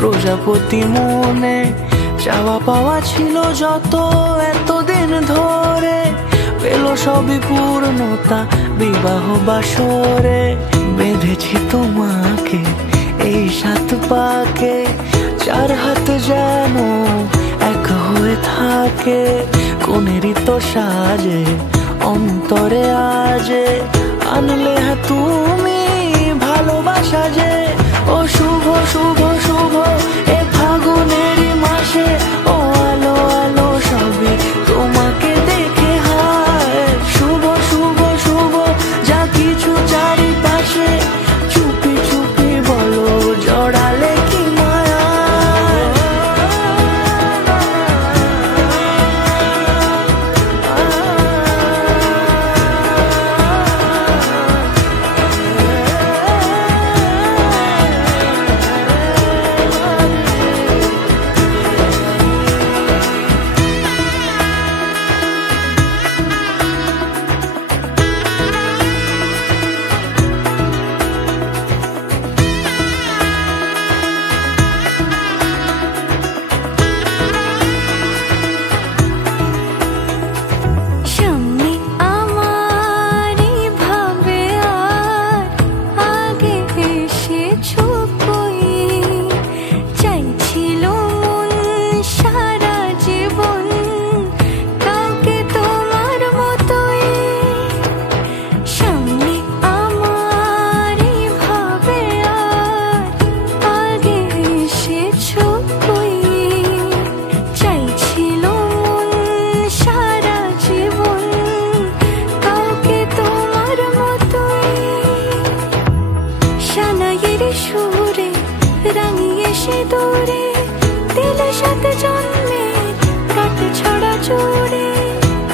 প্রজাপতি মনে চাওয়া পাওয়া ছিল যত এতদিন ধরে, পেল সবই পূর্ণতা বিবাহ বাসরে। বেঁধেছি তোমাকে এই 7 পাকে, 4 হাত যেন এক হয়ে থাকে। কোনেরই তো সাজে অন্তরে আজে, আনলে তুমি ভালোবাসা যে। ও শুভ শুভ শুভ এ ফাগুনেরই মাসে, ও আলো আলো সবই তোমাকে দেখে হায়। শুভ শুভ শুভ যা কিছু চারিপাশে, চুপি চুপি বলো জড়ালে কি মায়া।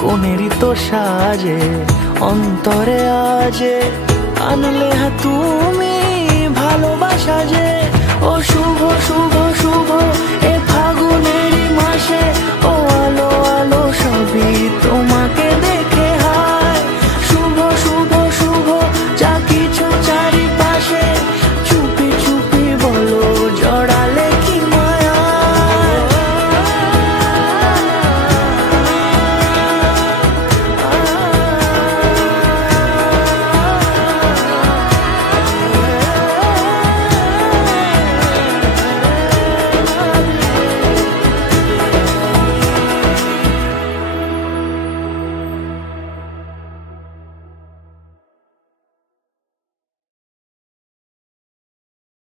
কোনেরই তো সাজে অন্তরে আজে, আনলে তুমি ভালোবাসা যে। ও শুভ শুভ শুভ এ ফাগুনেরই মাসে, ও আলো আলো